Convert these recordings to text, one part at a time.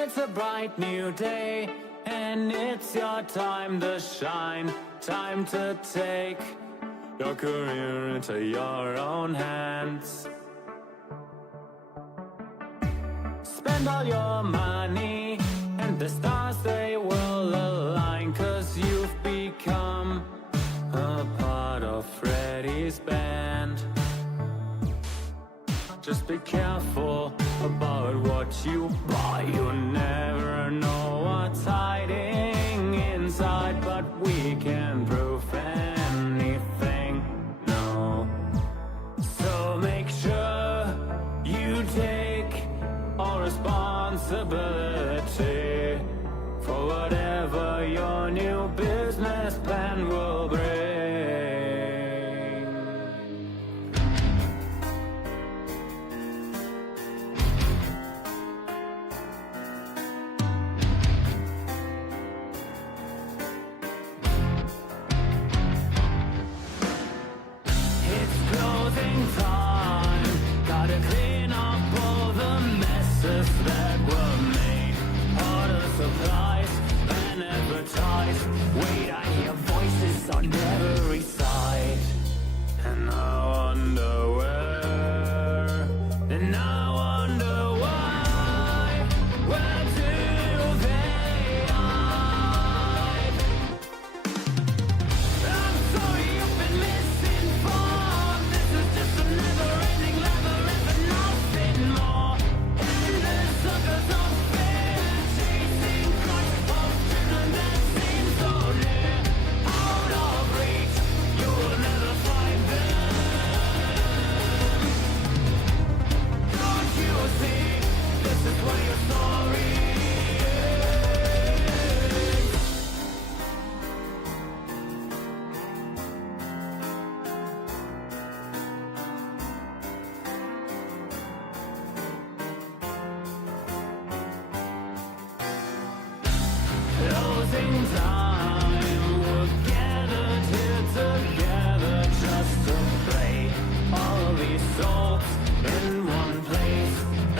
It's a bright new day, and it's your time to shine. Time to take your career into your own hands. Spend all your money, and the stars they will align, 'cause you've become a part of Freddy's band. Just be careful about what you buy. You never know what's hiding inside, but we can't prove anything, no. So make sure you take all responsibility for whatever your new business plan will bring. Time, gotta clean up all the messes that were made. Order supplies and advertise. Wait, I hear voices on every side, and I wonder where, and I wonder why. Where do they hide? I'm sorry you've been misinformed. This is just a never-ending labyrinth and nothing more. Endless suckers of fear, chasing Christ of children that seem so near. Out of reach, you will never find them. Don't you see, this is where your story ends. Closing time, we're gathered here together just to play all these souls in one place,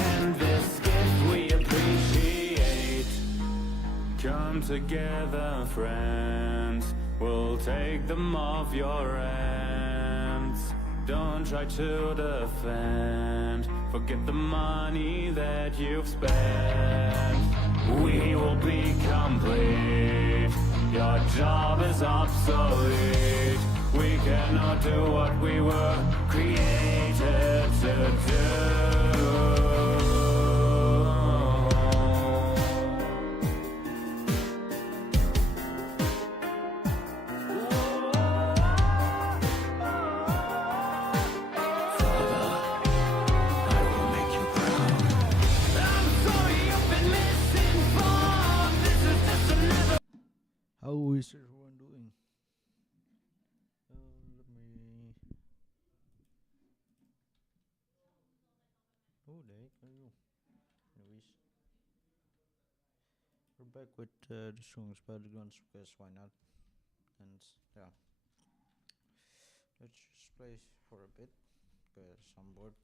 and this gift we appreciate. Come together, friends, we'll take them off your hands. Don't try to defend, forget the money that you've spent. We will be complete, your job is obsolete. We cannot do what we were created to do. How is everyone doing? Let me. Oh, the heck are you? Anyways, we're back with the songs by the guns because why not? And yeah, let's just play for a bit because I'm bored.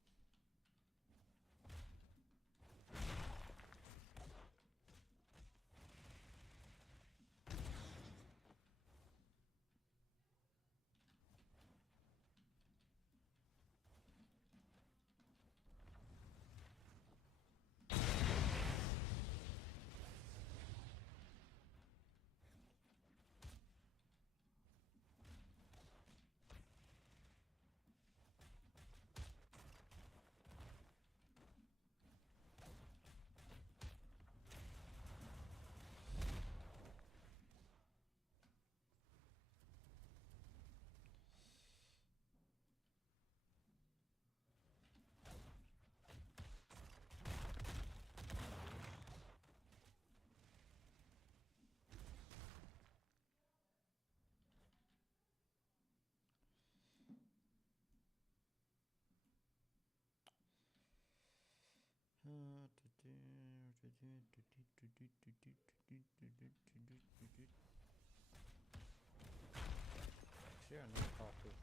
Actually, I need coffee.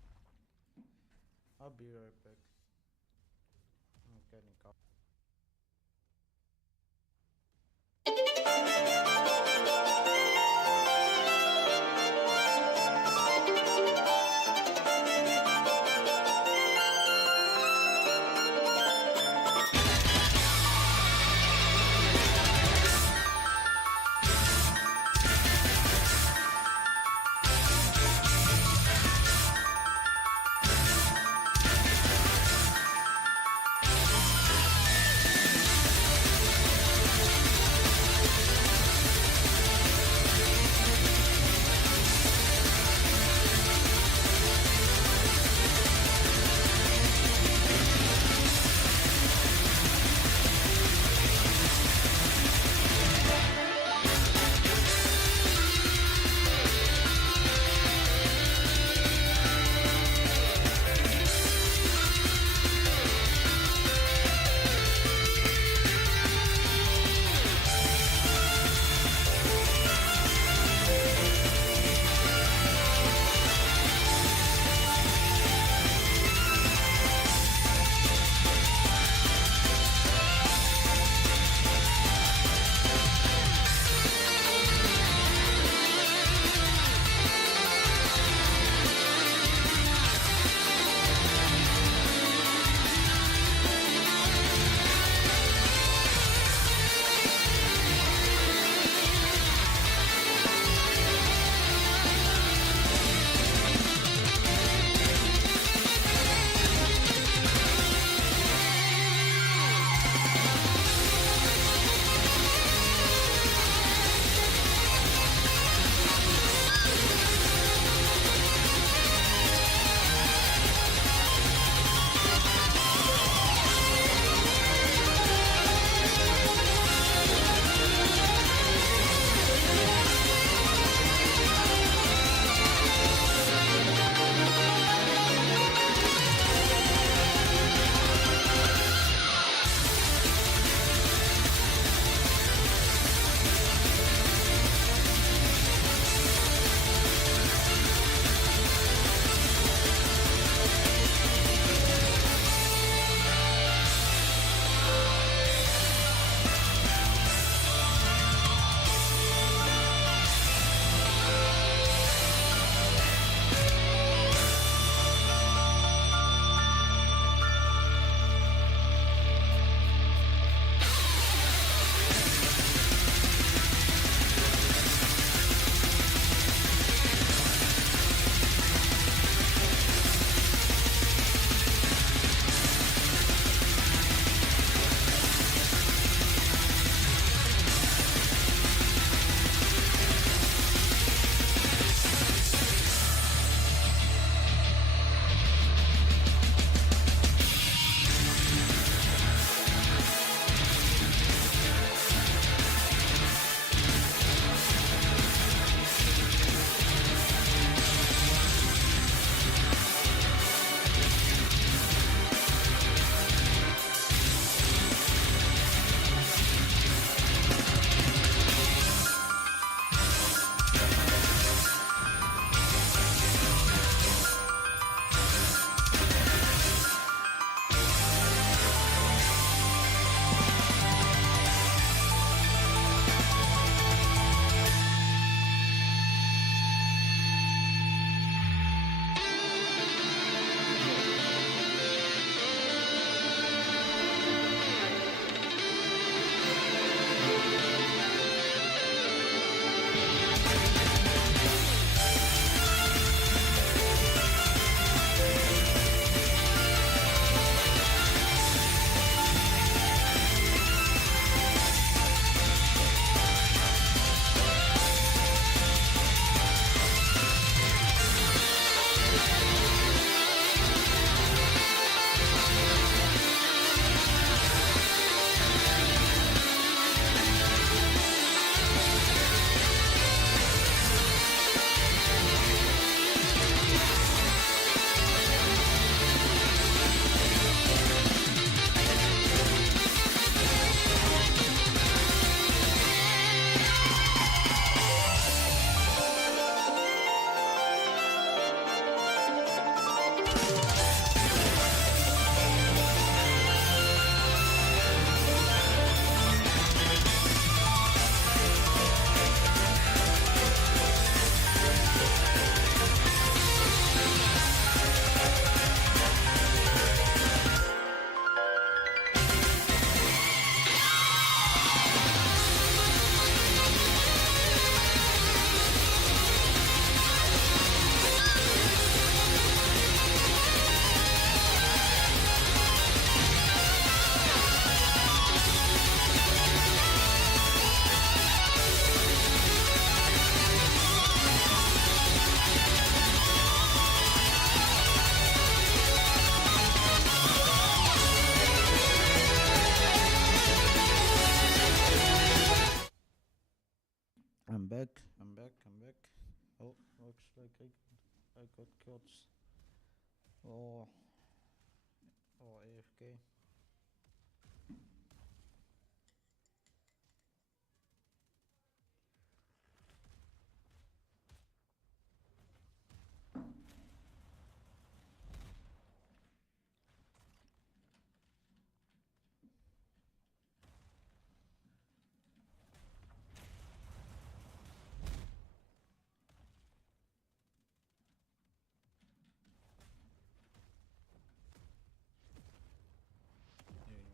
I'll be right back. I'm getting coffee. I'm back. Oh, looks like I got killed. Oh, AFK.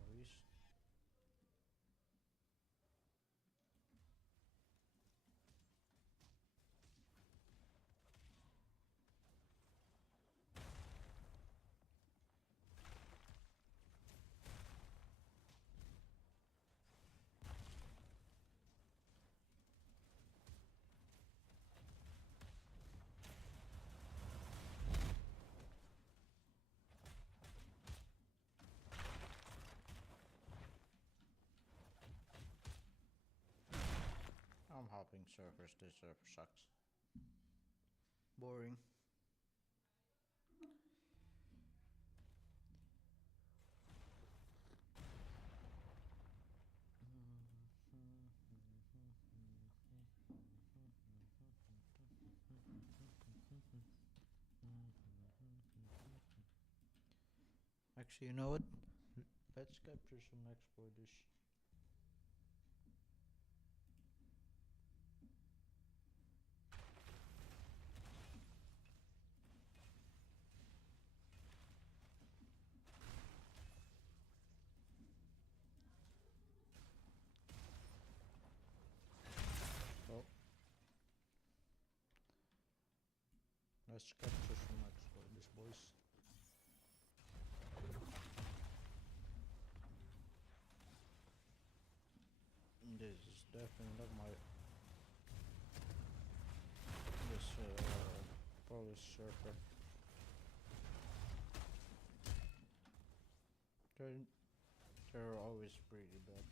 Anyways. I'm hopping servers, this server sucks. Boring. Actually, you know what? Let's capture some exploiters. Oh, let's capture some exploiters, boys. This is definitely not my Polish server. They're, they're always pretty bad.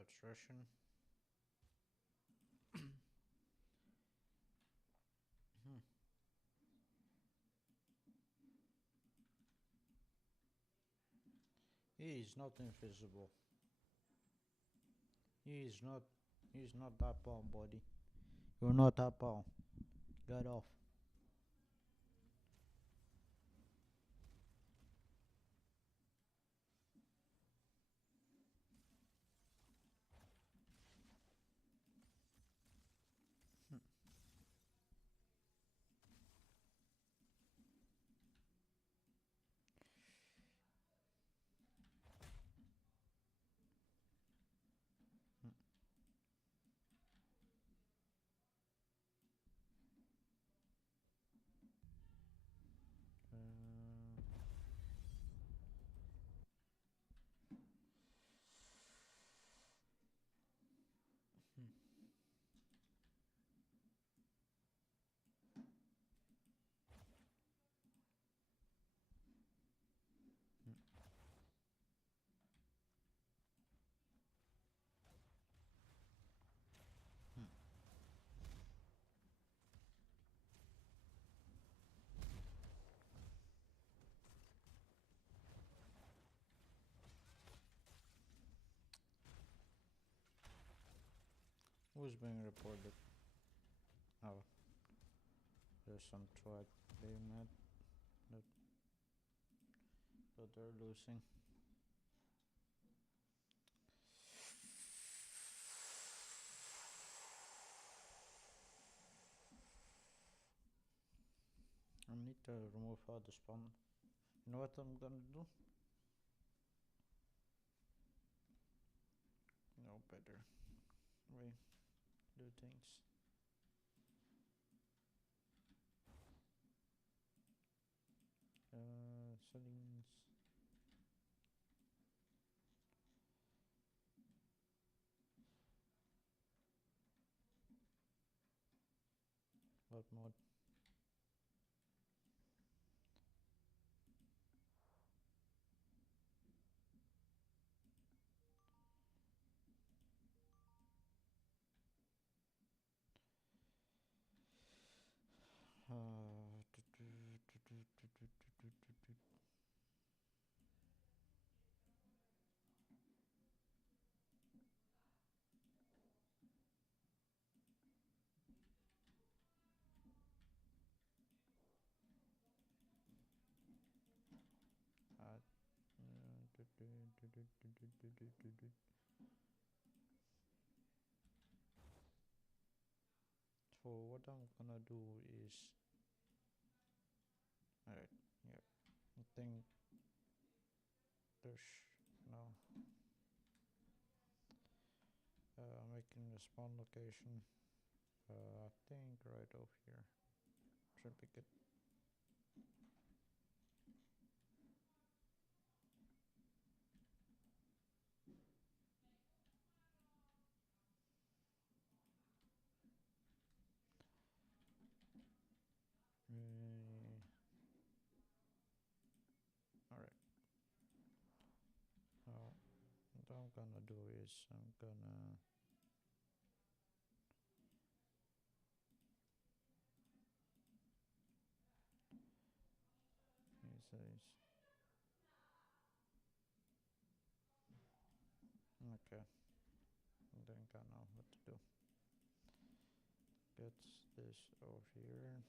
That's Russian. Hmm. He is not invisible. He is not. He's not that palm, buddy. You're not that palm. Get off. Uh, Who's being reported? Oh, there's some twat being mad that, that they're losing. I need to remove all the spawn. You know what I'm gonna do? No better way do things. Settings. Default mode. So what I'm gonna do is, alright, yeah, I think there's no making a spawn location. I think right over here should be good. Alright. Now what I'm gonna do is I'm gonna resize. Okay. I think I know what to do. Get this over here.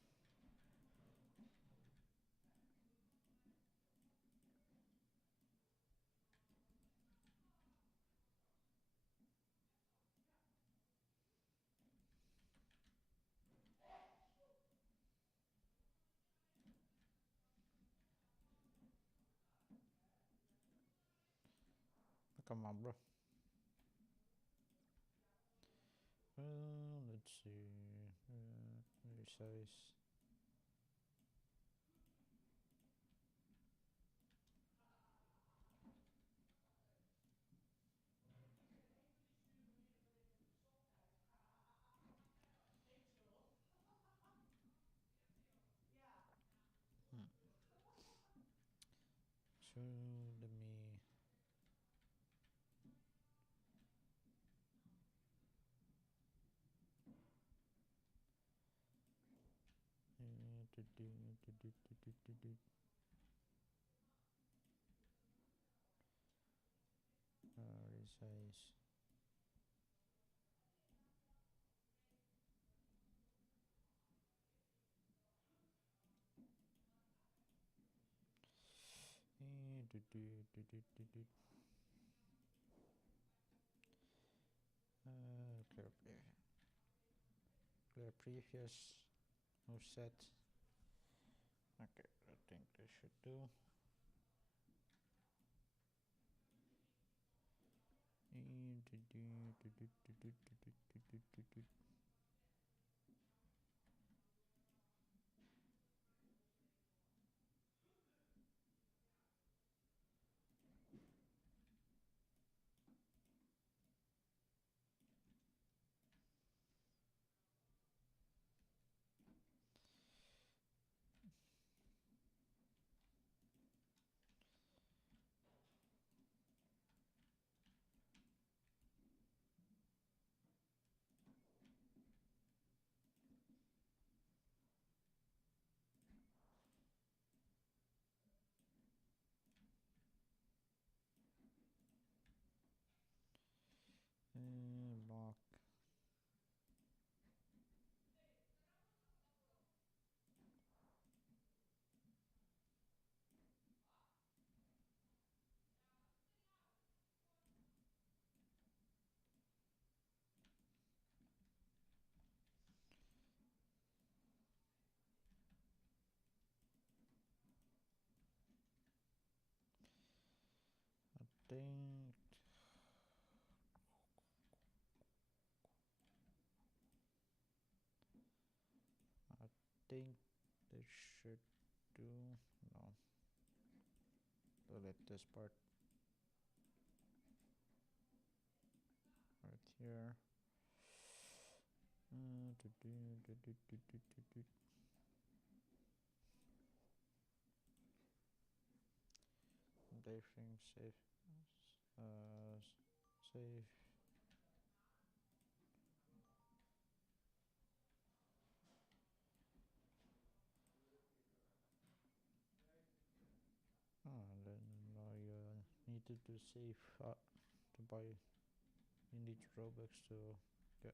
Come on, bro. Let's see. Resize. So let me resize. Clear previous. No set. Okay, I think this should do. Lock. I think I think this should do. No. Delete this part right here. Dashing safe. Safe. Then now you need to do save to buy. You need Robux to get.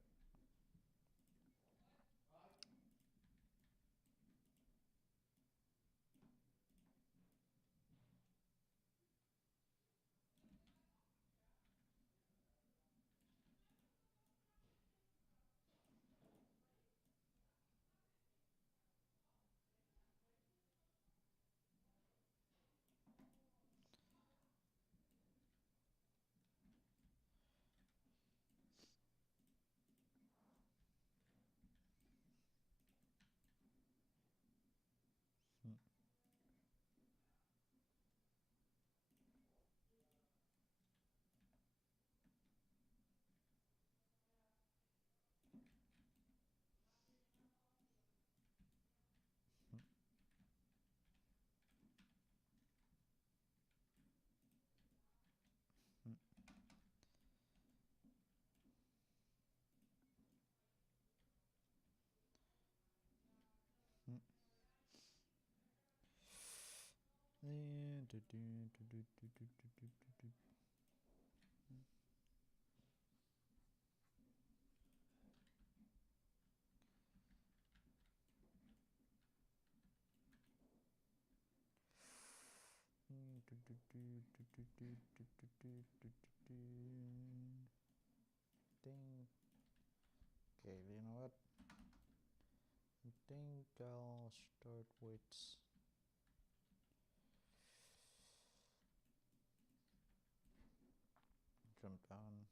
Hmm. Hmm. Hmm. Hmm. Ding. Okay, you know what? I think I'll start with jump down.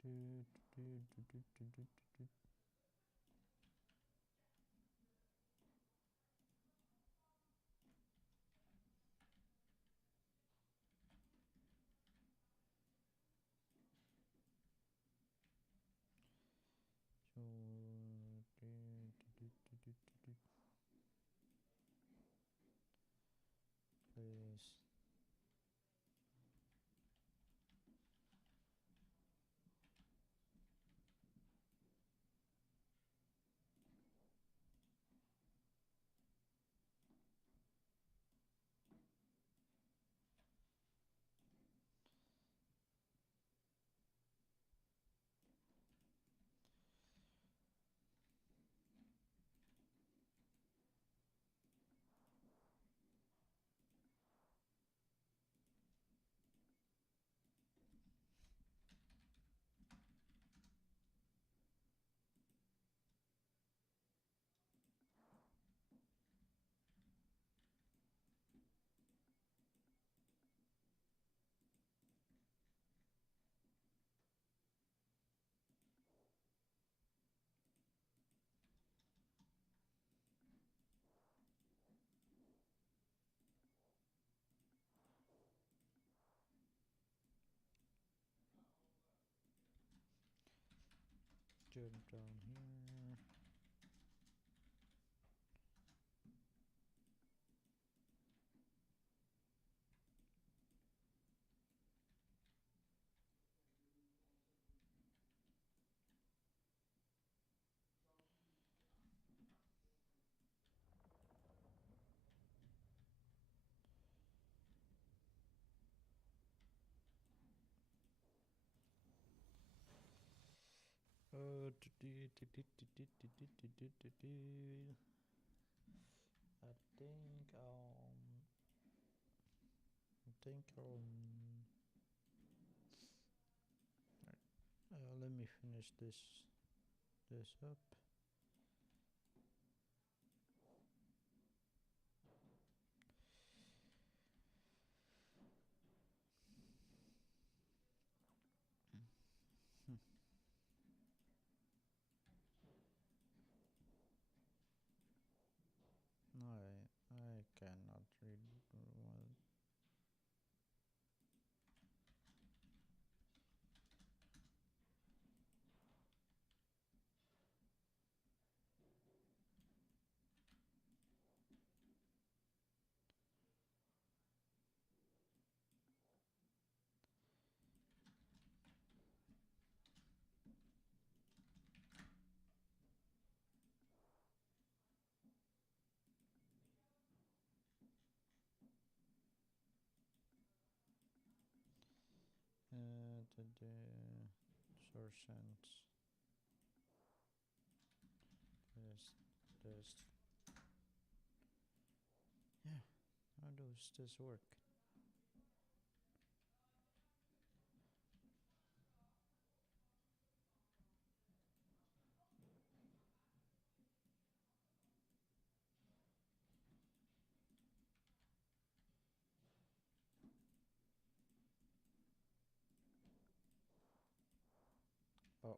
So place. Jump down here. I think I'll Let me finish this up. I cannot read well. The source ends. This. Yeah, how does this work? Oh.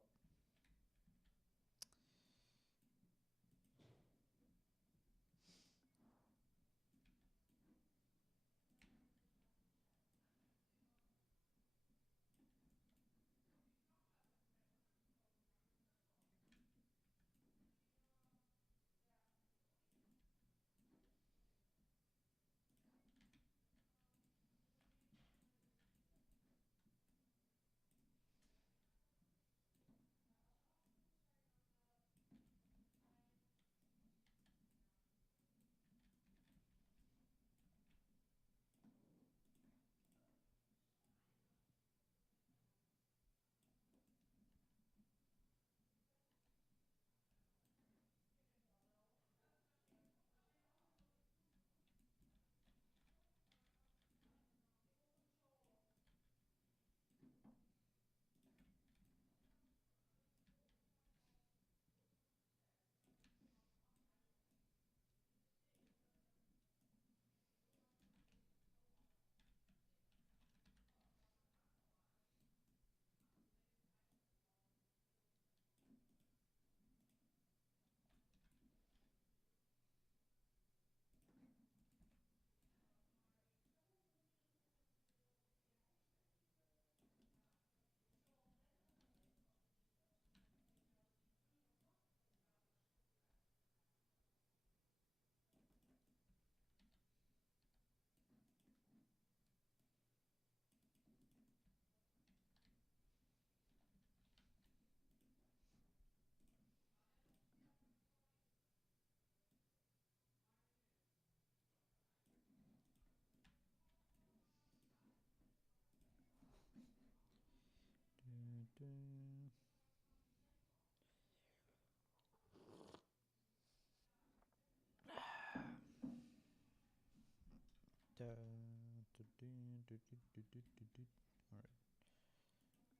Alright.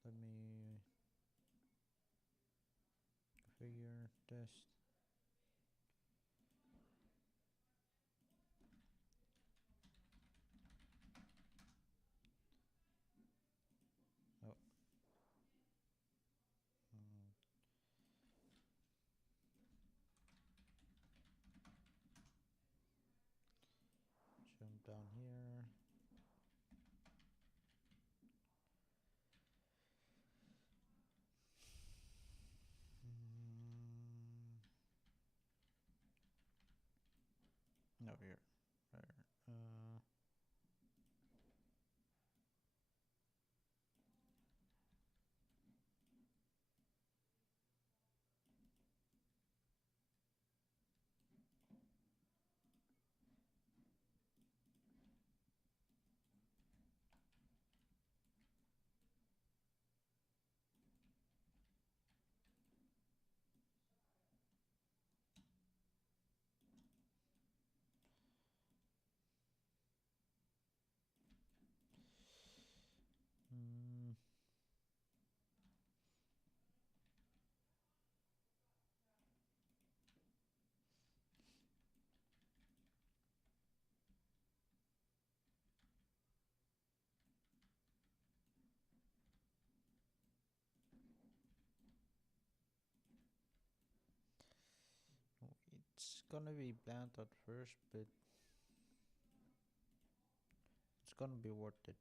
Let me figure test. Oh. Jump down here. No, here. There. gonna be bland at first, but it's gonna be worth it.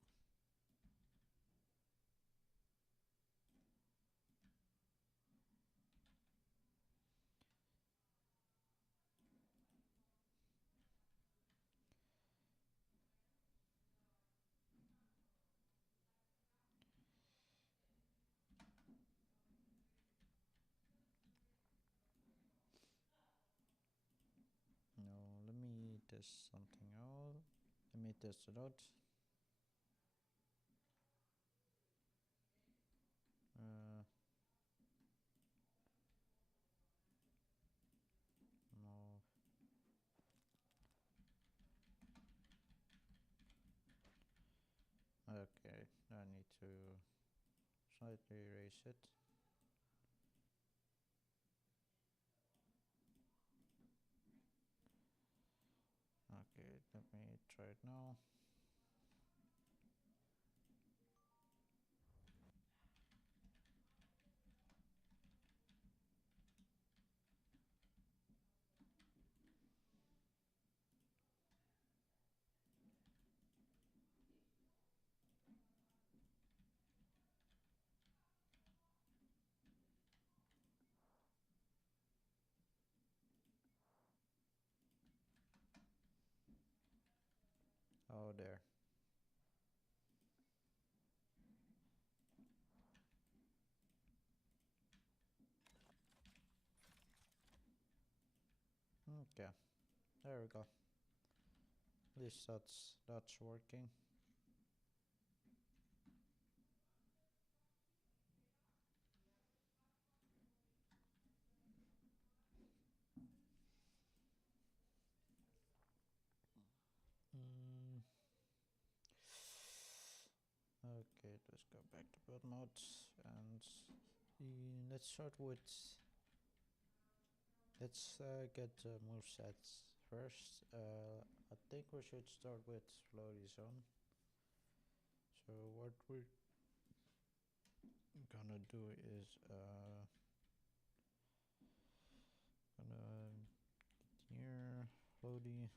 No, let me test something out. Let me test it out. Uh, no. Okay, I need to slightly erase it. Okay, let me try it now. Oh, there. Okay, there we go. At least that's working. Mm. Okay, let's go back to build mode and let's start with. Let's get the movesets first. I think we should start with floaty zone. So what we're gonna do is gonna here floaty.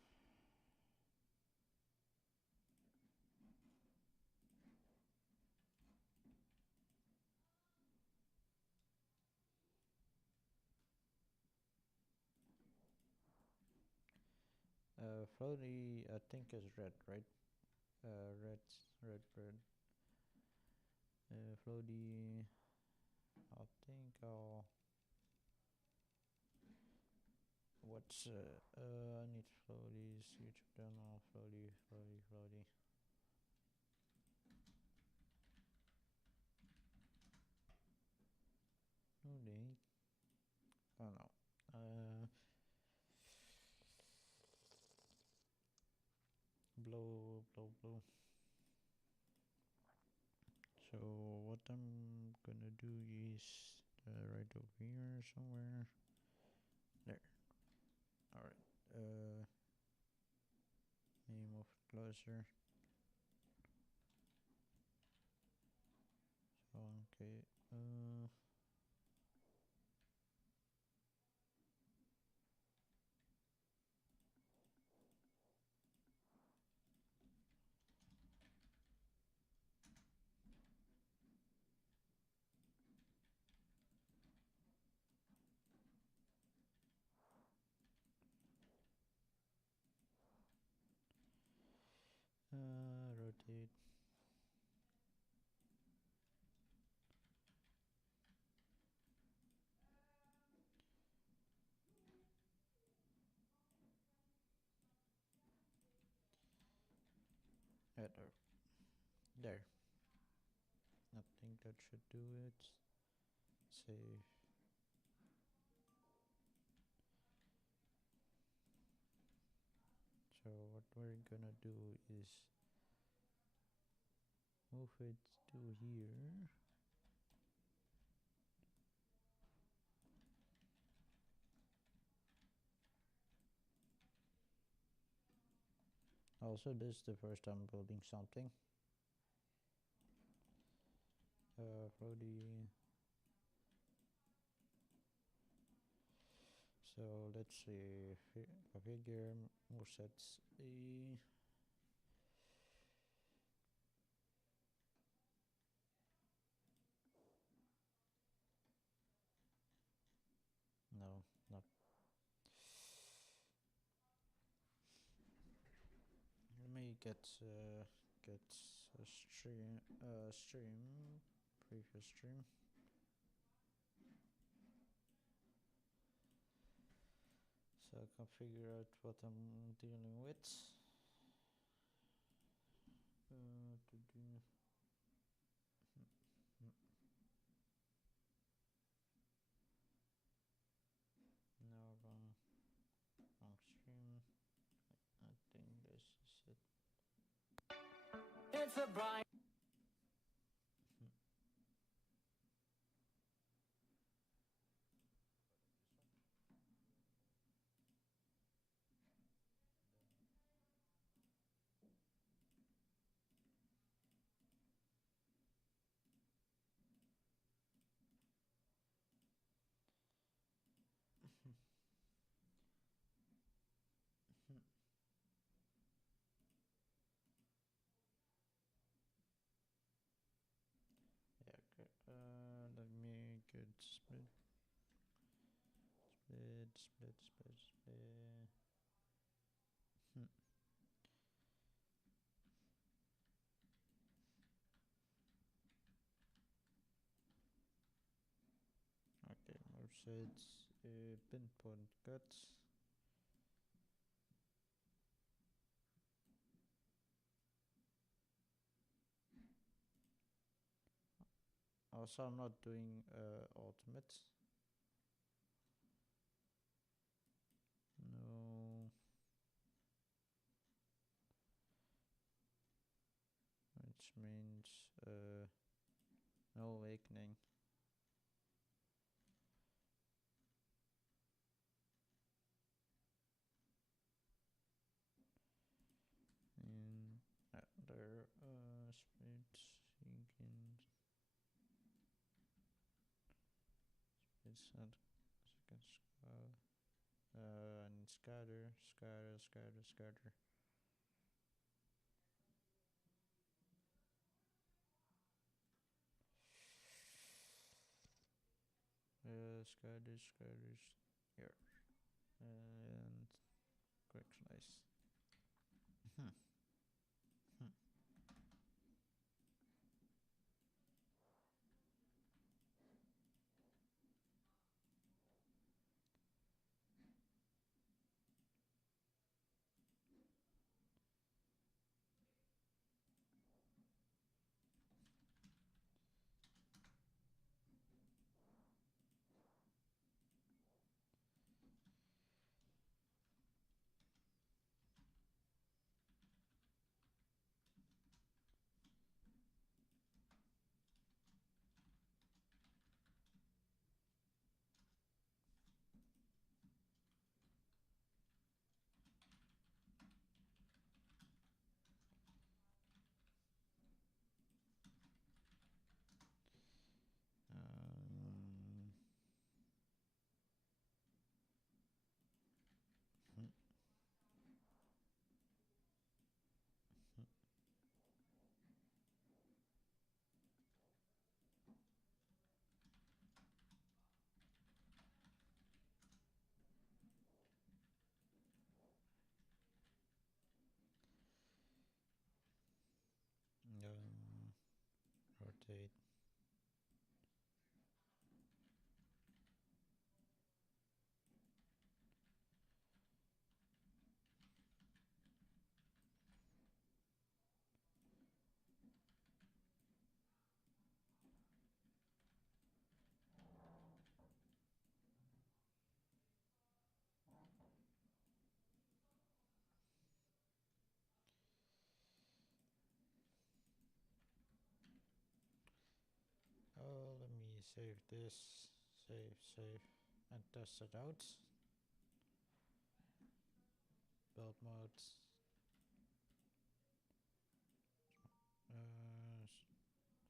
Floaty I think is red, right? Red, red. Floaty. I think I'll. What's I need floaties. YouTube channel floaty. Floaty. Oh no. Blow. So what I'm gonna do is right over here somewhere. There. Alright. Let me move closer. So okay. Rotate. There. I think that should do it. Save. So what we're gonna do is move it to here. Also, this is the first time building something. For the So let's see, configure more sets E. No, not. Let me get a stream, previous stream. So I can figure out what I'm dealing with. To do. No, wrong stream. I think this is it. It's a bright. Yeah, okay. Let me get split. Okay, more sets. Pinpoint cuts. Also, I'm not doing ultimate. No. Which means no awakening. In there, split, sinking, split, second squad. And scatter. Scatters here. And quick slice. Um, rotate. Oh, let me save this. Save, and test it out. Build mode.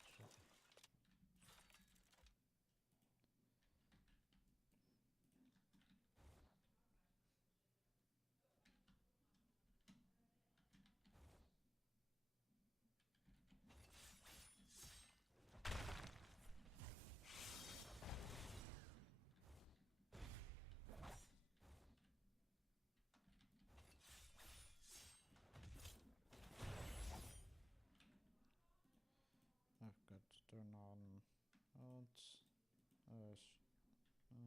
So because I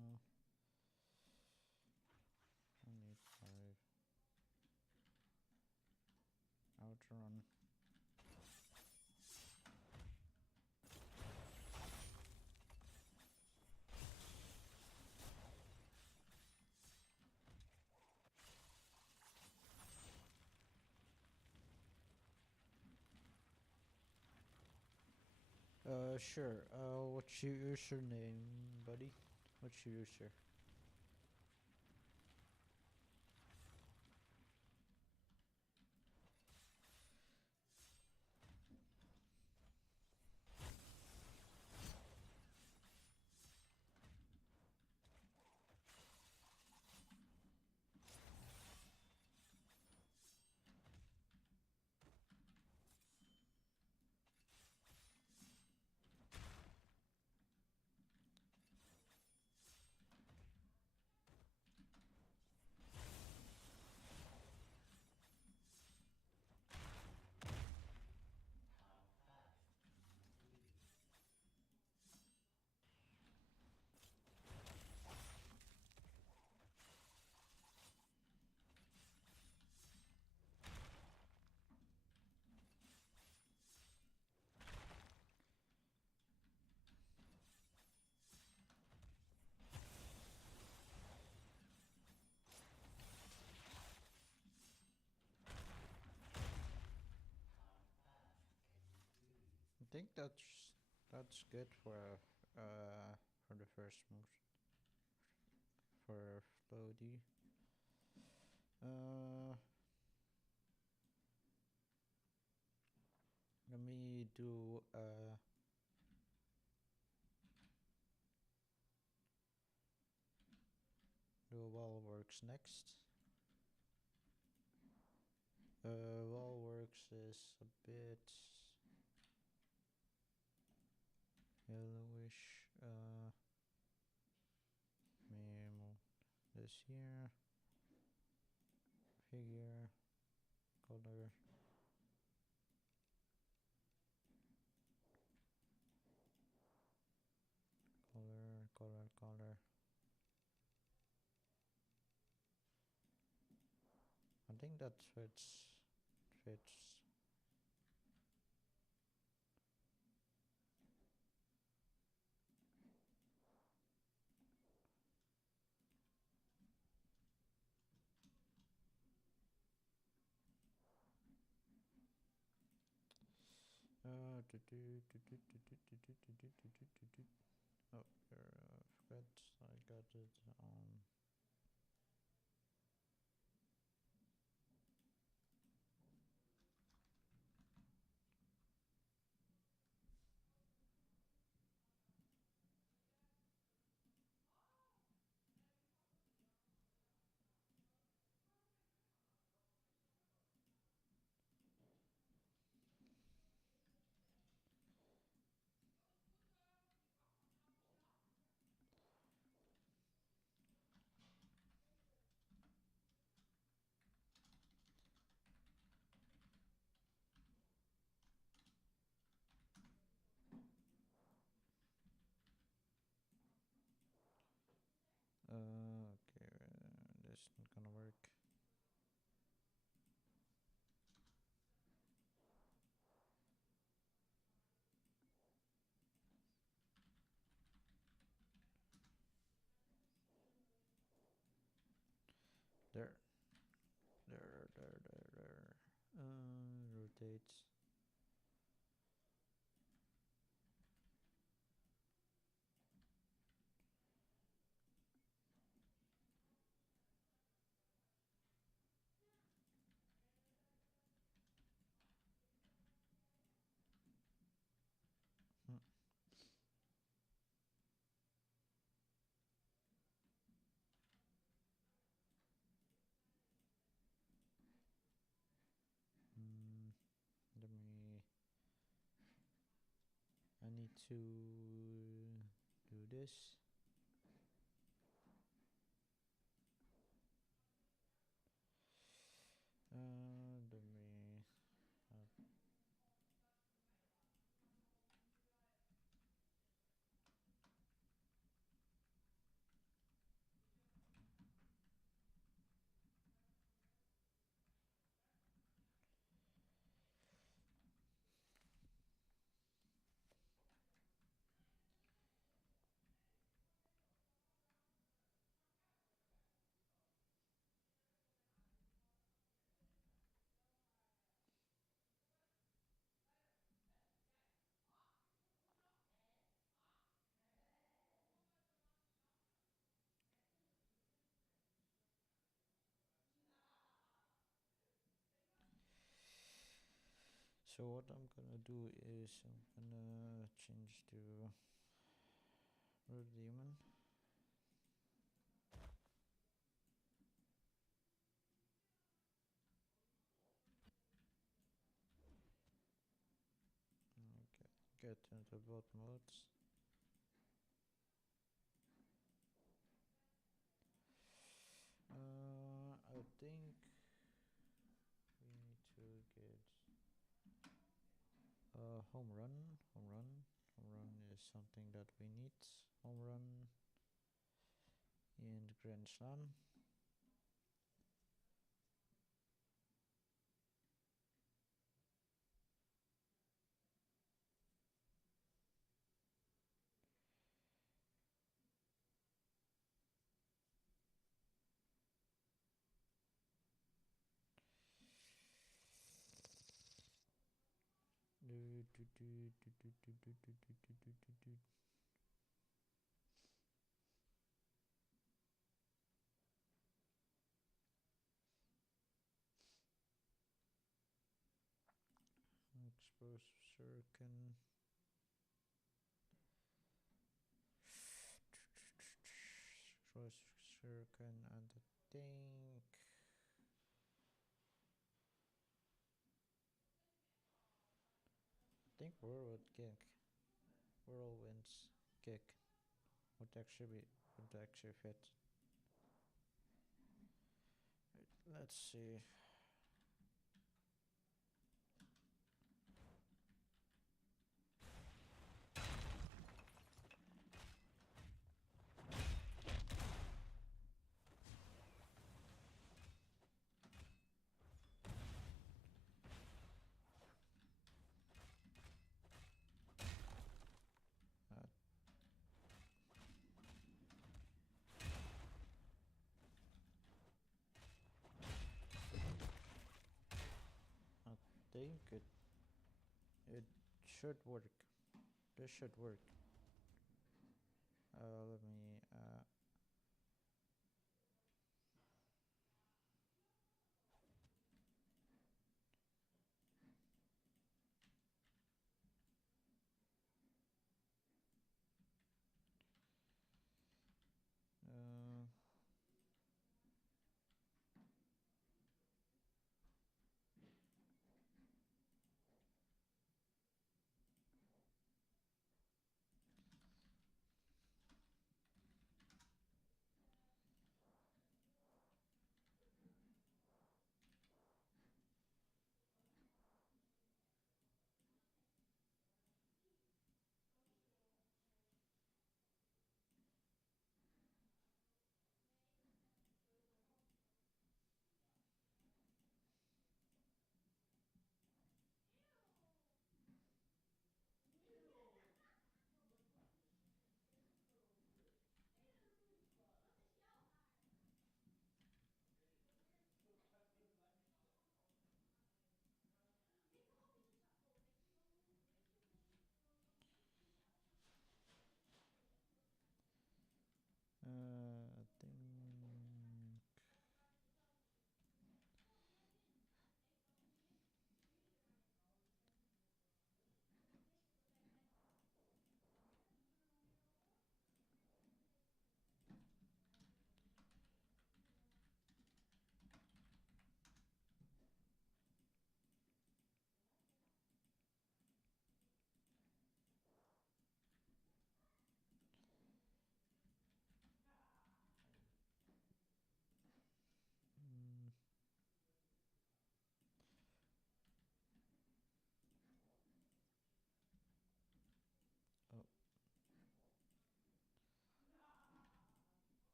need 5 outrun. Sure. What's your username, buddy? What's your user? I think that's good for the first move for floaty. Let me do wall works next. Wall works is a bit yellowish. Me move this here. Figure color. Color. I think that fits. Oh, here, forgot I got it on. Okay, this is not gonna work. There. Rotate. Hmm. Let me. I need to do this. Let me. So what I'm gonna do is I'm gonna change to Red Demon. Okay, get into both modes. I think we need to get home run. Home run. Home run is something that we need. Home run and Grand Slam. Expose Shuriken. Expose Shuriken and I think Whirlwind Kick. Whirlwind's Kick would actually fit. Let's see. I think it should work. This should work. Let me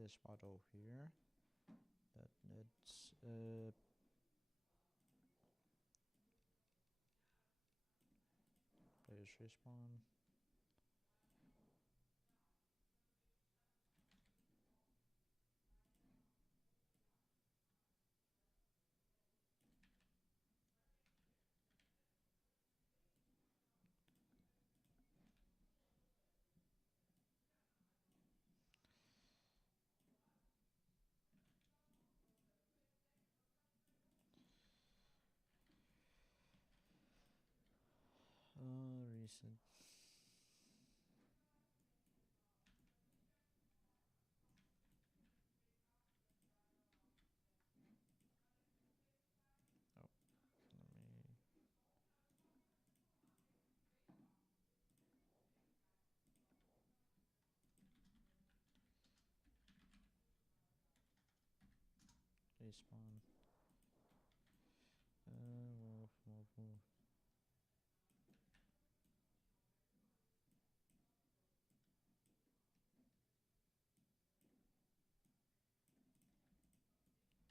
this model here that needs players respawn. Recent. Oh, let me. Respawn. Move.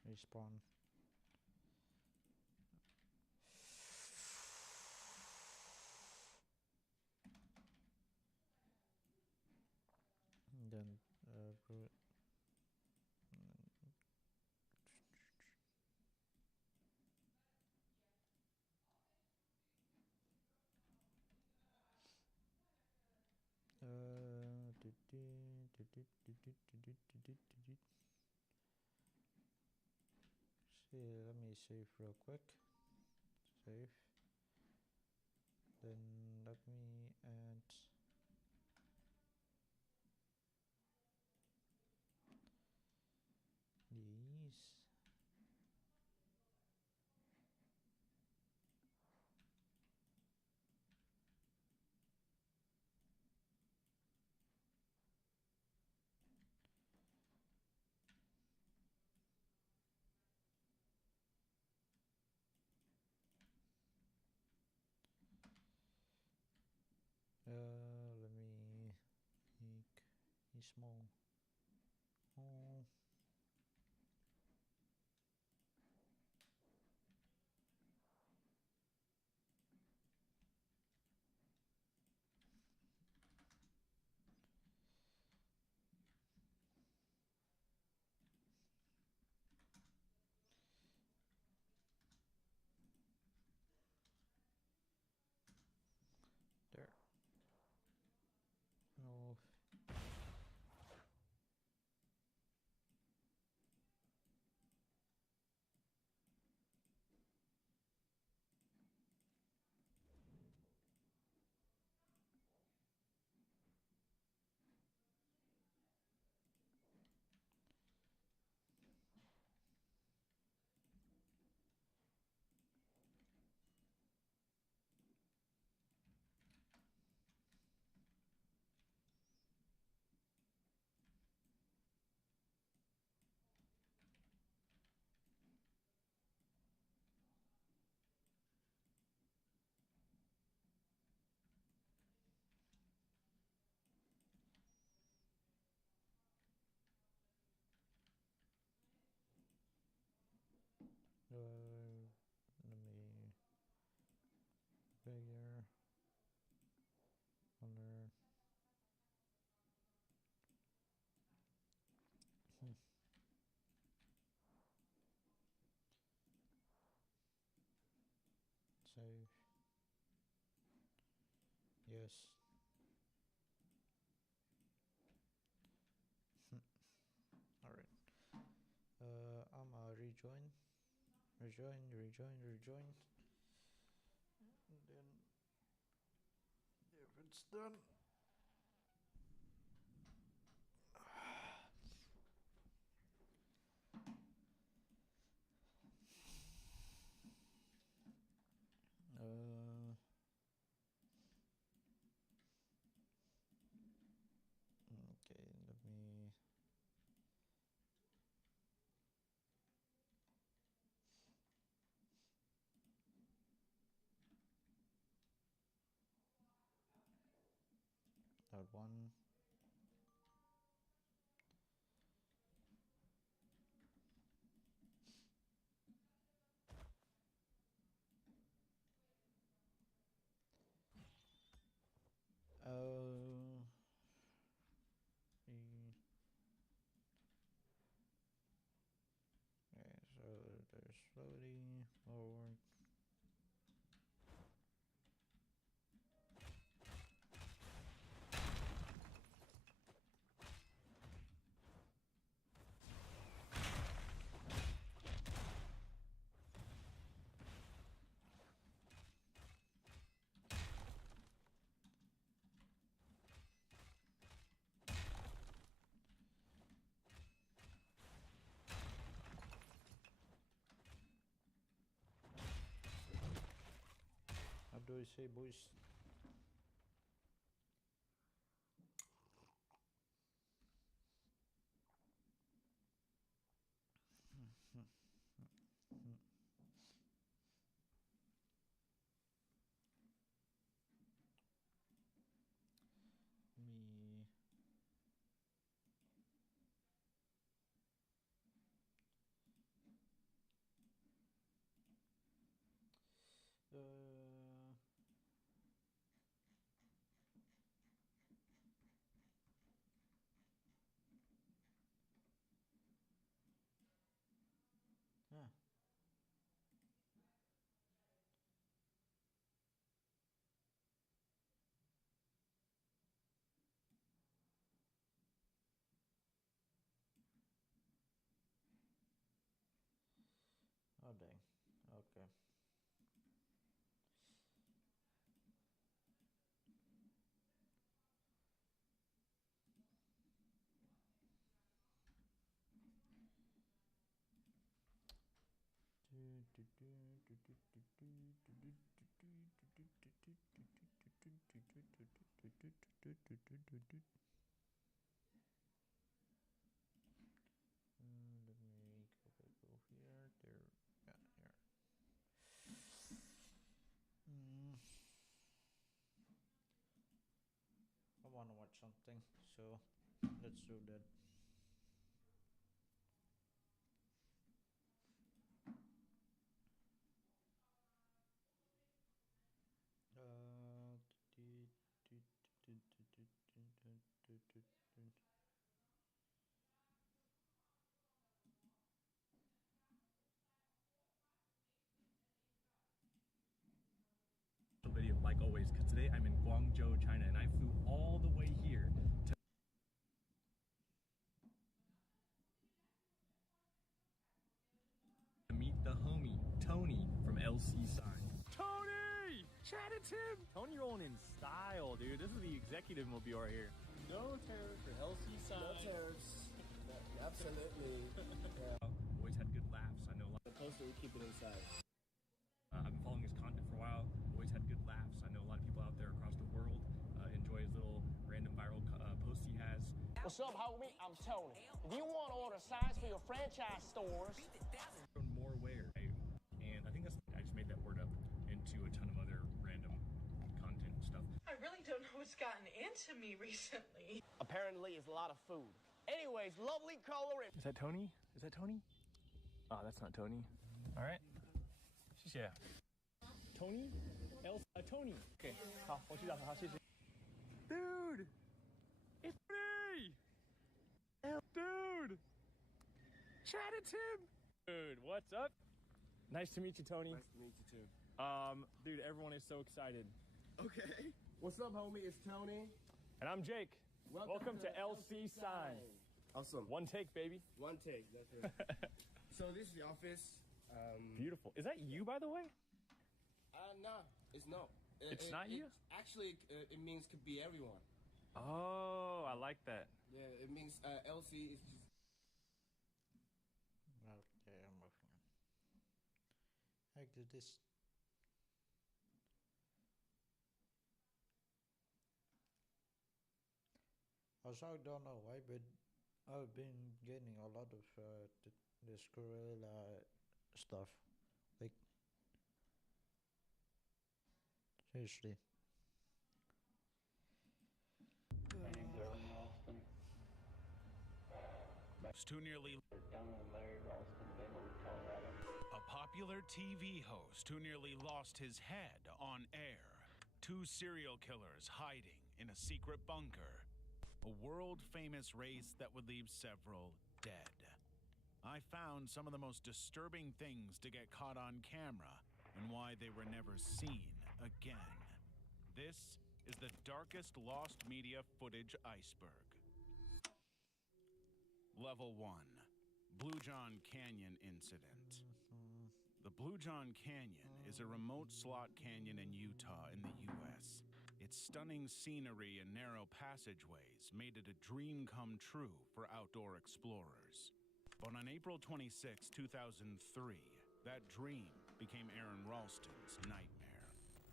Respawn. And then brute. See, let me save real quick. Save. Then let me add these. Let me make a small hole. There. No. Let me bigger color. Save. Yes. All right. I'm rejoin. And then if it's done, okay, let me. That one. floaty, forward. How do I say, boys? Me. Yeah. Oh dang. Okay. Let me go here, there, yeah, here. I want to watch something, so let's do that. Video like always, because today I'm in Guangzhou, China, and I flew all the way here to meet the homie Tony from LC Sign. Tony! Chat at him! Tony rolling in style, dude. This is the executive mobile right here. No tariffs for LC Sign. No tariffs. Absolutely. Yeah. Always had good laughs. I know a lot. The closer we keep it inside. I've been following his content for a while. Always had good laughs. I know a lot of people out there across the world enjoy his little random viral posts he has. What's up, homie? I'm Tony. If you want to order signs for your franchise stores, More wear. And I think that's, I just made that word up into a ton of other random content stuff. I really don't know what's gotten into me recently. apparently it's a lot of food. Anyways, lovely color and Is that Tony? Is that Tony? Oh, that's not Tony. All right. Yeah. Tony? Tony. Okay. 好，我去找他，好，谢谢。Dude, it's me. Dude, chat at him. Dude, what's up? Nice to meet you, Tony. Nice to meet you too. Dude, everyone is so excited. Okay. What's up, homie? It's Tony. And I'm Jake. Welcome to LC Sign. Awesome. One take, baby. One take. That's right. So this is the office. Beautiful. Is that you, by the way? No, it's no. It's not you? Actually, it means could be everyone. Oh, I like that. Yeah, it means LC is just. Okay, I'm moving on. I do this. Also, I don't know why, but I've been getting a lot of this gorilla stuff. Like, seriously. Too nearly a popular TV host who nearly lost his head on air. Two serial killers hiding in a secret bunker. A world-famous race that would leave several dead. I found some of the most disturbing things to get caught on camera and why they were never seen again. This is the darkest lost media footage iceberg. Level 1. Blue John Canyon Incident. The Blue John Canyon is a remote slot canyon in Utah in the U.S. Its stunning scenery and narrow passageways made it a dream come true for outdoor explorers. But on April 26, 2003, that dream became Aaron Ralston's nightmare.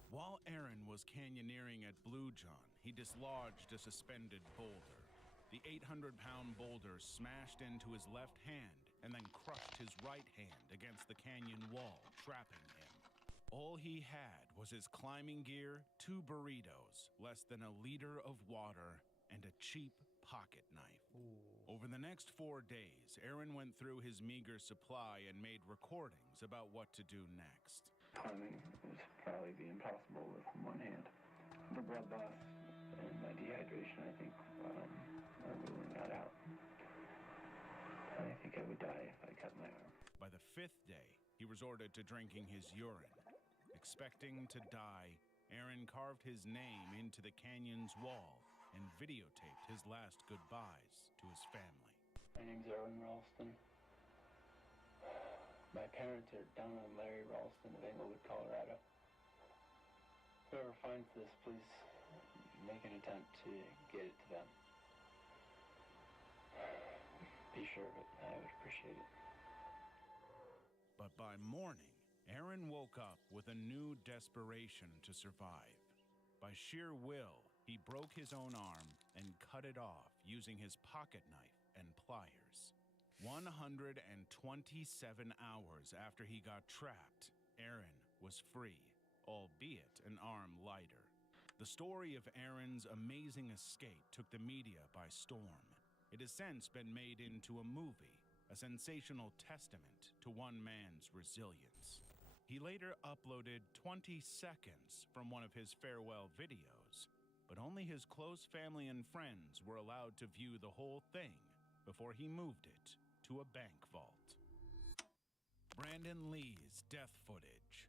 While Aaron was canyoneering at Blue John, he dislodged a suspended boulder. The 800-pound boulder smashed into his left hand and then crushed his right hand against the canyon wall, trapping him. All he had was his climbing gear, 2 burritos, less than a liter of water, and a cheap pocket knife. Over the next 4 days, Aaron went through his meager supply and made recordings about what to do next. Climbing would probably be impossible with one hand. The blood loss and my dehydration, I think, are ruling that out. I think I would die if I cut my arm. By the 5th day, he resorted to drinking his urine. Expecting to die, Aaron carved his name into the canyon's wall and videotaped his last goodbyes to his family. My name's Aaron Ralston. My parents are Donna and Larry Ralston of Englewood, Colorado. Whoever finds this, please make an attempt to get it to them. Be sure of it. I would appreciate it. But by morning, Aaron woke up with a new desperation to survive. By sheer will, he broke his own arm and cut it off using his pocket knife and pliers. 127 hours after he got trapped, Aaron was free, albeit an arm lighter. The story of Aaron's amazing escape took the media by storm. It has since been made into a movie, a sensational testament to one man's resilience. He later uploaded 20 seconds from one of his farewell videos, but only his close family and friends were allowed to view the whole thing before he moved it to a bank vault. Brandon Lee's death footage.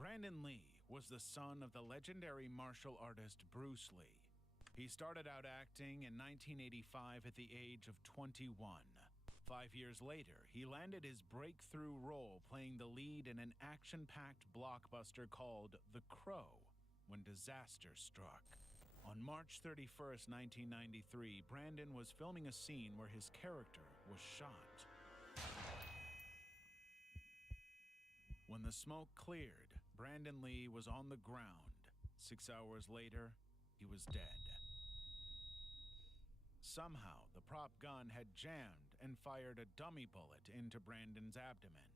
Brandon Lee was the son of the legendary martial artist Bruce Lee. He started out acting in 1985 at the age of 21. 5 years later, he landed his breakthrough role playing the lead in an action-packed blockbuster called The Crow when disaster struck. On March 31st, 1993, Brandon was filming a scene where his character was shot. When the smoke cleared, Brandon Lee was on the ground. 6 hours later, he was dead. Somehow, the prop gun had jammed and fired a dummy bullet into Brandon's abdomen.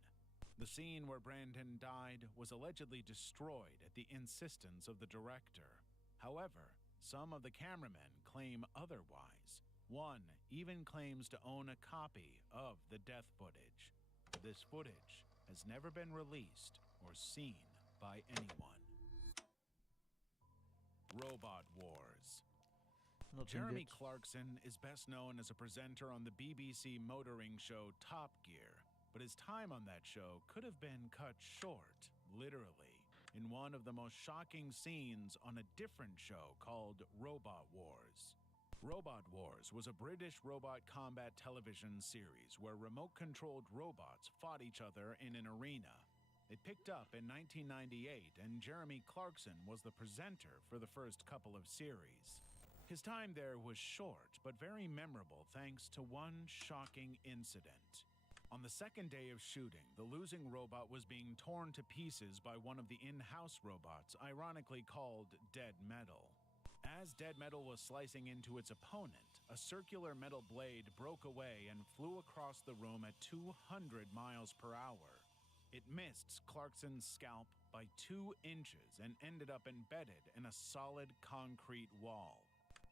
The scene where Brandon died was allegedly destroyed at the insistence of the director. However, some of the cameramen claim otherwise. One even claims to own a copy of the death footage. This footage has never been released or seen by anyone. Robot Wars. Nothing Jeremy good. Clarkson is best known as a presenter on the BBC motoring show Top Gear, but his time on that show could have been cut short, literally, in one of the most shocking scenes on a different show called Robot Wars. Robot Wars was a British robot combat television series where remote-controlled robots fought each other in an arena. It picked up in 1998, and Jeremy Clarkson was the presenter for the first couple of series. His time there was short, but very memorable thanks to one shocking incident. On the second day of shooting, the losing robot was being torn to pieces by one of the in-house robots, ironically called Dead Metal. As Dead Metal was slicing into its opponent, a circular metal blade broke away and flew across the room at 200 miles per hour. It missed Clarkson's scalp by 2 inches and ended up embedded in a solid concrete wall.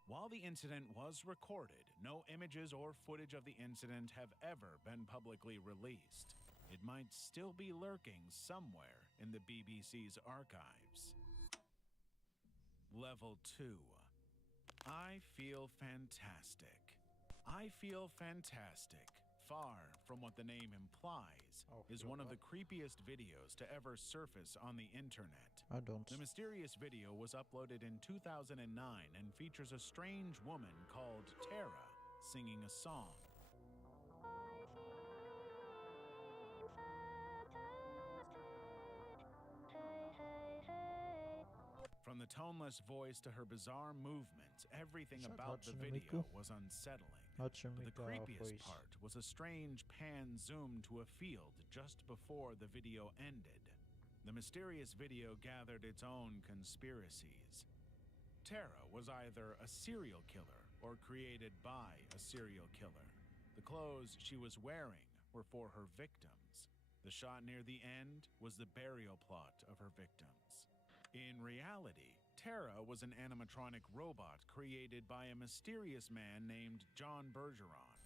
While the incident was recorded, no images or footage of the incident have ever been publicly released. It might still be lurking somewhere in the BBC's archives. Level 2. I feel fantastic. I feel fantastic. far from what the name implies, Oh, is you're one of the right. creepiest videos to ever surface on the internet. I don't. The mysterious video was uploaded in 2009 and features a strange woman called Tara singing a song. From the toneless voice to her bizarre movements, everything Shout about out the to video Miku. was unsettling. Hatsune But the Miku creepiest voice. part was a strange pan zoom to a field just before the video ended. The mysterious video gathered its own conspiracies. Tara was either a serial killer or created by a serial killer. The clothes she was wearing were for her victims. The shot near the end was the burial plot of her victims. In reality, Tara was an animatronic robot created by a mysterious man named John Bergeron.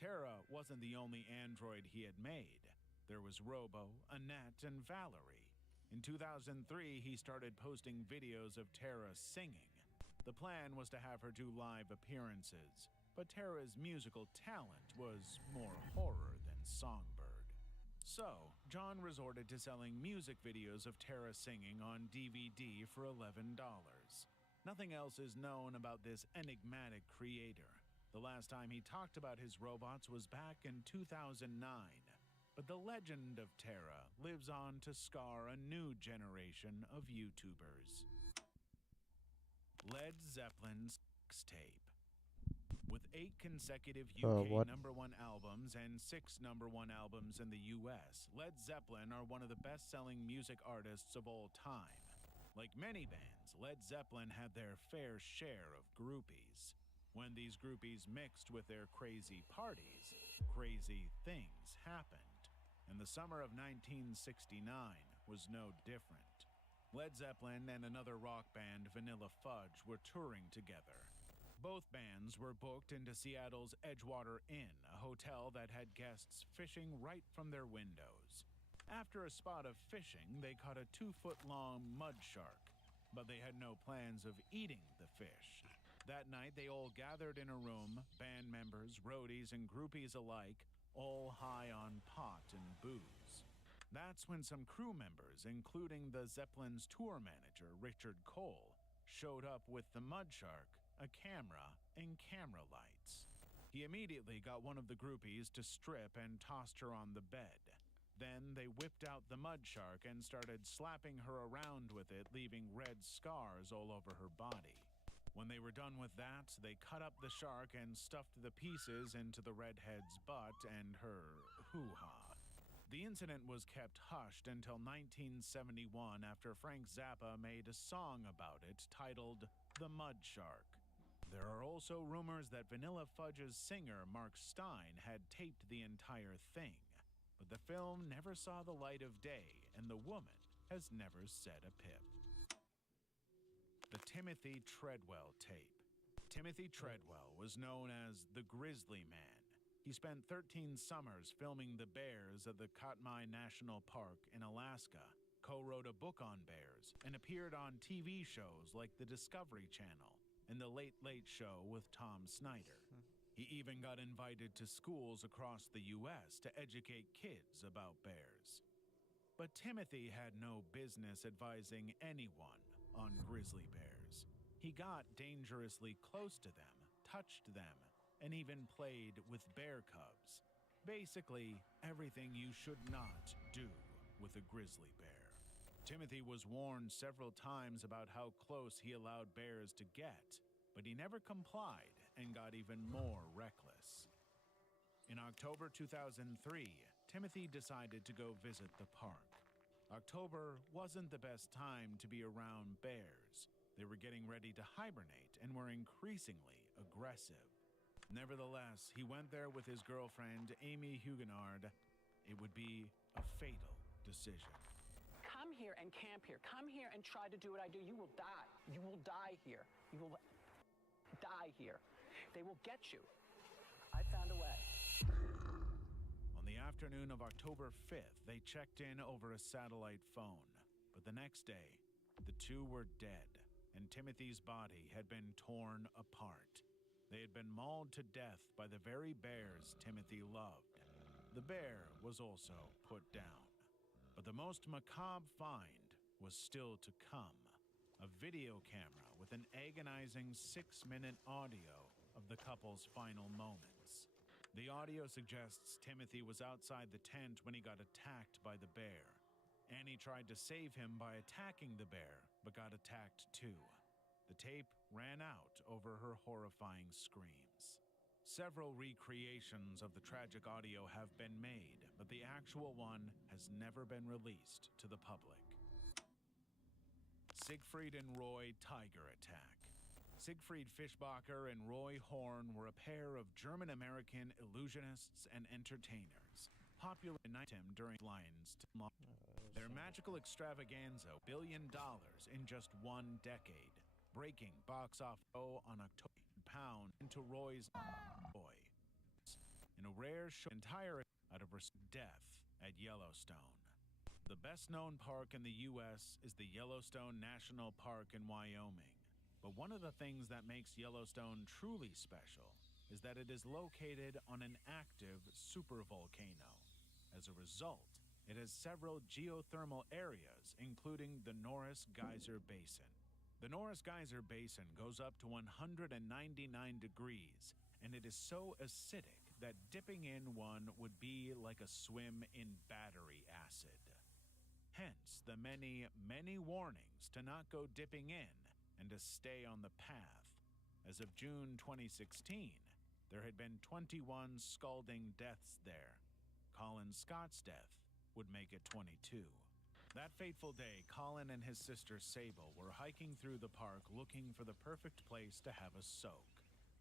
Tara wasn't the only android he had made. There was Robo, Annette, and Valerie. In 2003, he started posting videos of Tara singing. The plan was to have her do live appearances, but Tara's musical talent was more horror than songbird. So, John resorted to selling music videos of Tara singing on DVD for $11. Nothing else is known about this enigmatic creator. The last time he talked about his robots was back in 2009. But the legend of Tara lives on to scar a new generation of YouTubers. Led Zeppelin's sex tape. With 8 consecutive UK what? #1 albums and 6 #1 albums in the US, Led Zeppelin are one of the best-selling music artists of all time. Like many bands, Led Zeppelin had their fair share of groupies. When these groupies mixed with their crazy parties, crazy things happened. And the summer of 1969 was no different. Led Zeppelin and another rock band, Vanilla Fudge, were touring together. Both bands were booked into Seattle's Edgewater Inn, a hotel that had guests fishing right from their windows. After a spot of fishing, they caught a 2-foot-long mud shark, but they had no plans of eating the fish. That night, they all gathered in a room, band members, roadies, and groupies alike, all high on pot and booze. That's when some crew members, including the Zeppelin's tour manager, Richard Cole, showed up with the mud shark, a camera, and camera lights. He immediately got one of the groupies to strip and tossed her on the bed. Then they whipped out the mud shark and started slapping her around with it, leaving red scars all over her body. When they were done with that, they cut up the shark and stuffed the pieces into the redhead's butt and her hoo-ha. The incident was kept hushed until 1971 after Frank Zappa made a song about it titled The Mud Shark. There are also rumors that Vanilla Fudge's singer Mark Stein had taped the entire thing, but the film never saw the light of day and the woman has never said a pip. The Timothy Treadwell tape. Timothy Treadwell was known as the Grizzly Man. He spent 13 summers filming the bears of the Katmai National Park in Alaska, co-wrote a book on bears, and appeared on TV shows like the Discovery Channel and The Late Late Show with Tom Snyder. He even got invited to schools across the U.S. to educate kids about bears. But Timothy had no business advising anyone on grizzly bears. He got dangerously close to them, touched them, and even played with bear cubs. Basically, everything you should not do with a grizzly bear. Timothy was warned several times about how close he allowed bears to get, but he never complied and got even more reckless. In October 2003, Timothy decided to go visit the park. October wasn't the best time to be around bears. They were getting ready to hibernate and were increasingly aggressive. Nevertheless, he went there with his girlfriend, Amy Huguenard. It would be a fatal decision. Come here and camp here. Come here and try to do what I do. You will die. You will die here. You will die here. They will get you. I found a way. On the afternoon of October 5th, they checked in over a satellite phone. But the next day, the two were dead, and Timothy's body had been torn apart. They had been mauled to death by the very bears Timothy loved. The bear was also put down. But the most macabre find was still to come. A video camera with an agonizing 6-minute audio of the couple's final moments. The audio suggests Timothy was outside the tent when he got attacked by the bear. Annie tried to save him by attacking the bear, but got attacked too. The tape ran out over her horrifying screams. Several recreations of the tragic audio have been made, but the actual one has never been released to the public. Siegfried and Roy tiger attack. Siegfried Fischbacher and Roy Horn were a pair of German-American illusionists and entertainers, popular in nighttime during Lions. Their magical extravaganza, $1 billion in just 1 decade, breaking box office on October pound into Roy's boy. In a rare show, entire out of death at Yellowstone. The best-known park in the U.S. is the Yellowstone National Park in Wyoming. But one of the things that makes Yellowstone truly special is that it is located on an active supervolcano. As a result, it has several geothermal areas, including the Norris Geyser Basin. The Norris Geyser Basin goes up to 199 degrees, and it is so acidic that dipping in one would be like a swim in battery acid. Hence, the many, many warnings to not go dipping in and to stay on the path. As of June 2016, there had been 21 scalding deaths there. Colin Scott's death would make it 22. That fateful day, Colin and his sister Sable were hiking through the park looking for the perfect place to have a soak.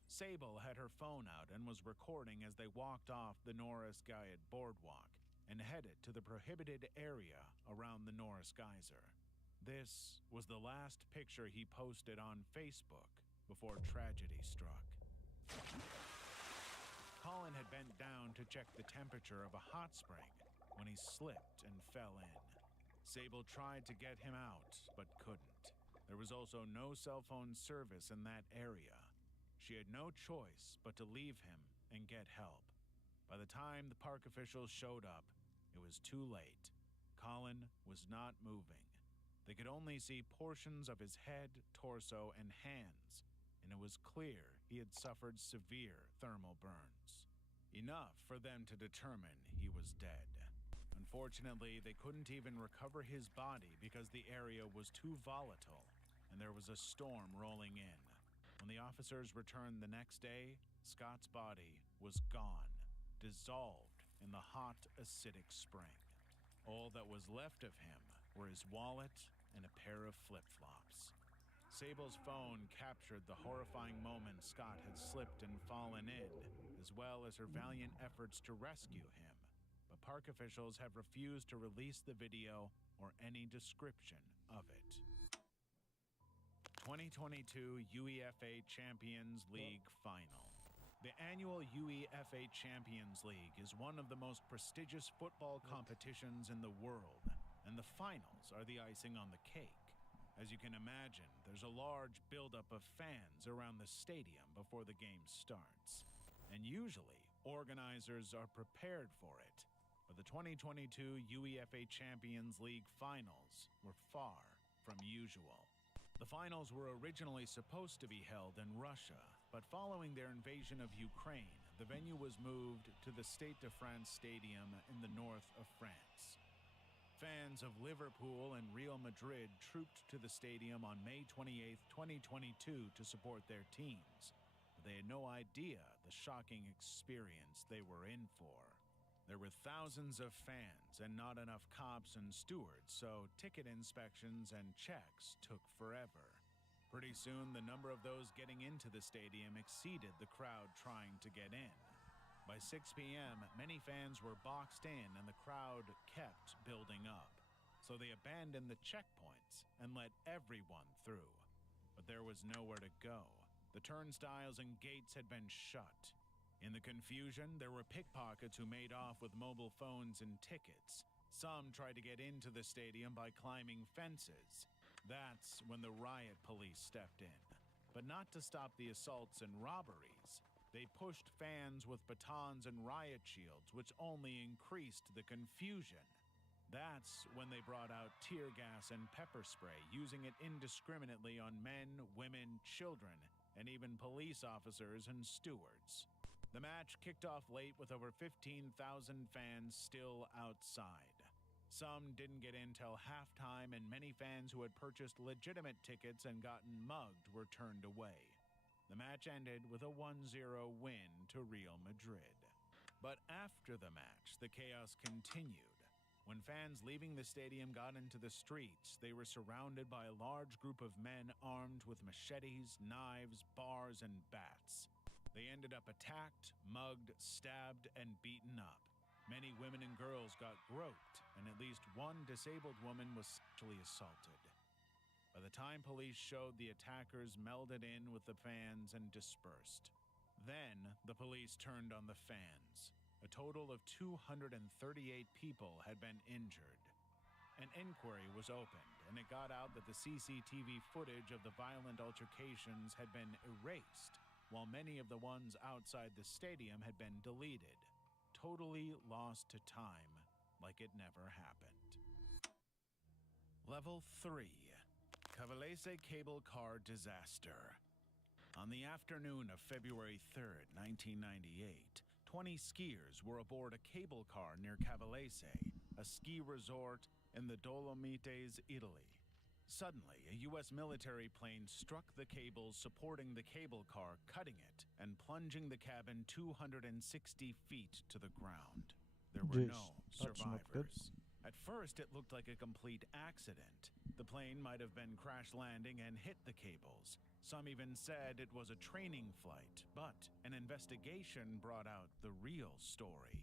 Sable had her phone out and was recording as they walked off the Norris Geyser boardwalk and headed to the prohibited area around the Norris Geyser. This was the last picture he posted on Facebook before tragedy struck. Colin had bent down to check the temperature of a hot spring when he slipped and fell in. Sable tried to get him out, but couldn't. There was also no cell phone service in that area. She had no choice but to leave him and get help. By the time the park officials showed up, it was too late. Colin was not moving. They could only see portions of his head, torso, and hands, and it was clear he had suffered severe thermal burns. Enough for them to determine he was dead. Unfortunately, they couldn't even recover his body because the area was too volatile, and there was a storm rolling in. When the officers returned the next day, Scott's body was gone, dissolved in the hot, acidic spring. All that was left of him were his wallet and a pair of flip-flops. Sable's phone captured the horrifying moment Scott had slipped and fallen in, as well as her valiant efforts to rescue him. But park officials have refused to release the video or any description of it. 2022 UEFA Champions League Final. The annual UEFA Champions League is one of the most prestigious football competitions in the world, and the finals are the icing on the cake. As you can imagine, there's a large buildup of fans around the stadium before the game starts. And usually, organizers are prepared for it. But the 2022 UEFA Champions League finals were far from usual. The finals were originally supposed to be held in Russia, but following their invasion of Ukraine, the venue was moved to the Stade de France Stadium in the north of France. Fans of Liverpool and Real Madrid trooped to the stadium on May 28, 2022 to support their teams, but they had no idea the shocking experience they were in for. There were thousands of fans and not enough cops and stewards, so ticket inspections and checks took forever. Pretty soon, the number of those getting into the stadium exceeded the crowd trying to get in. By 6 p.m., many fans were boxed in and the crowd kept building up. So they abandoned the checkpoints and let everyone through. But there was nowhere to go. The turnstiles and gates had been shut. In the confusion, there were pickpockets who made off with mobile phones and tickets. Some tried to get into the stadium by climbing fences. That's when the riot police stepped in. But not to stop the assaults and robberies. They pushed fans with batons and riot shields, which only increased the confusion. That's when they brought out tear gas and pepper spray, using it indiscriminately on men, women, children, and even police officers and stewards. The match kicked off late with over 15,000 fans still outside. Some didn't get in till halftime, and many fans who had purchased legitimate tickets and gotten mugged were turned away. The match ended with a 1-0 win to Real Madrid. But after the match, the chaos continued. When fans leaving the stadium got into the streets, they were surrounded by a large group of men armed with machetes, knives, bars, and bats. They ended up attacked, mugged, stabbed, and beaten up. Many women and girls got groped, and at least one disabled woman was sexually assaulted. By the time police showed, the attackers melded in with the fans and dispersed. Then, the police turned on the fans. A total of 238 people had been injured. An inquiry was opened, and it got out that the CCTV footage of the violent altercations had been erased, while many of the ones outside the stadium had been deleted. Totally lost to time, like it never happened. Level 3. Cavalese Cable Car Disaster. On the afternoon of February 3rd, 1998, 20 skiers were aboard a cable car near Cavalese, a ski resort in the Dolomites, Italy. Suddenly, a U.S. military plane struck the cables supporting the cable car, cutting it and plunging the cabin 260 feet to the ground. There were Jeez, no that's not good. survivors. At first, it looked like a complete accident. The plane might have been crash landing and hit the cables. Some even said it was a training flight, but an investigation brought out the real story.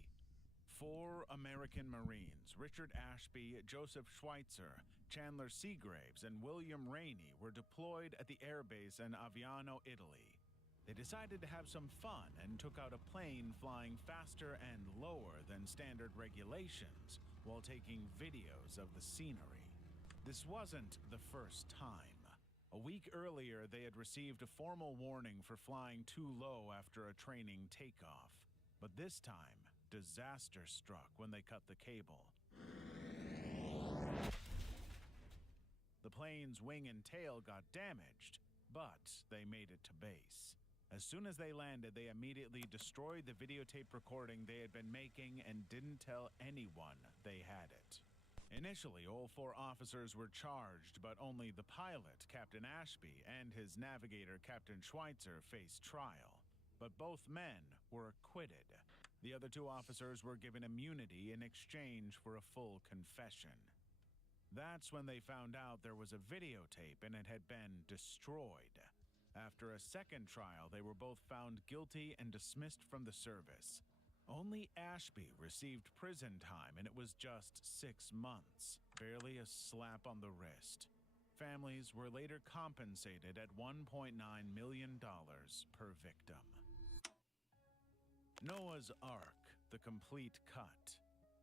4 American Marines, Richard Ashby, Joseph Schweitzer, Chandler Seagraves, and William Rainey, were deployed at the airbase in Aviano, Italy. They decided to have some fun and took out a plane flying faster and lower than standard regulations while taking videos of the scenery. This wasn't the first time. A week earlier, they had received a formal warning for flying too low after a training takeoff. But this time, disaster struck when they cut the cable. The plane's wing and tail got damaged, but they made it to base. As soon as they landed, they immediately destroyed the videotape recording they had been making and didn't tell anyone they had it. Initially, all 4 officers were charged, but only the pilot, Captain Ashby, and his navigator, Captain Schweitzer, faced trial. But both men were acquitted. The other 2 officers were given immunity in exchange for a full confession. That's when they found out there was a videotape and it had been destroyed. After a second trial, they were both found guilty and dismissed from the service. Only Ashby received prison time, and it was just 6 months, barely a slap on the wrist. Families were later compensated at $1.9 million per victim. Noah's Ark, the complete cut.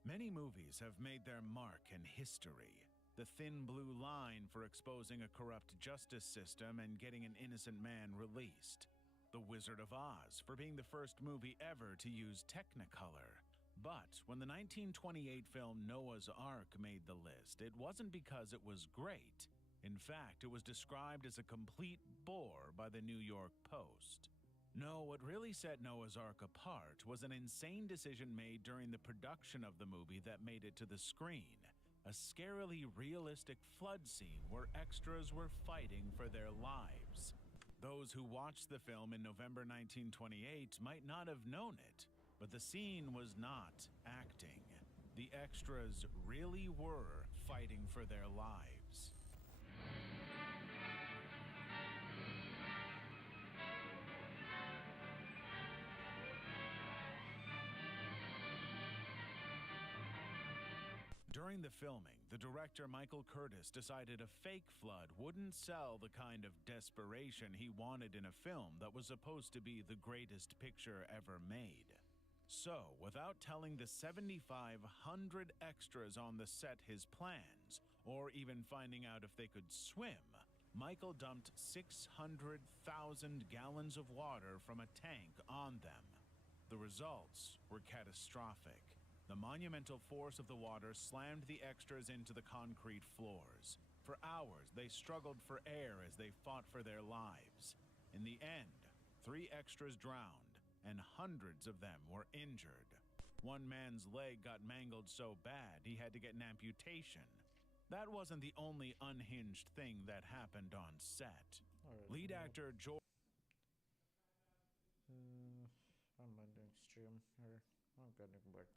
Many movies have made their mark in history. The Thin Blue Line for exposing a corrupt justice system and getting an innocent man released. The Wizard of Oz for being the first movie ever to use Technicolor. But when the 1928 film Noah's Ark made the list, it wasn't because it was great. In fact, it was described as a complete bore by the New York Post. No, what really set Noah's Ark apart was an insane decision made during the production of the movie that made it to the screen. A scarily realistic flood scene where extras were fighting for their lives. Those who watched the film in November 1928 might not have known it, but the scene was not acting. The extras really were fighting for their lives. During the filming, the director Michael Curtis decided a fake flood wouldn't sell the kind of desperation he wanted in a film that was supposed to be the greatest picture ever made. So, without telling the 7,500 extras on the set his plans, or even finding out if they could swim, Michael dumped 600,000 gallons of water from a tank on them. The results were catastrophic. The monumental force of the water slammed the extras into the concrete floors. For hours, they struggled for air as they fought for their lives. In the end, 3 extras drowned, and hundreds of them were injured. One man's leg got mangled so bad he had to get an amputation. That wasn't the only unhinged thing that happened on set. Lead actor George... I'm ending stream here. I'm getting back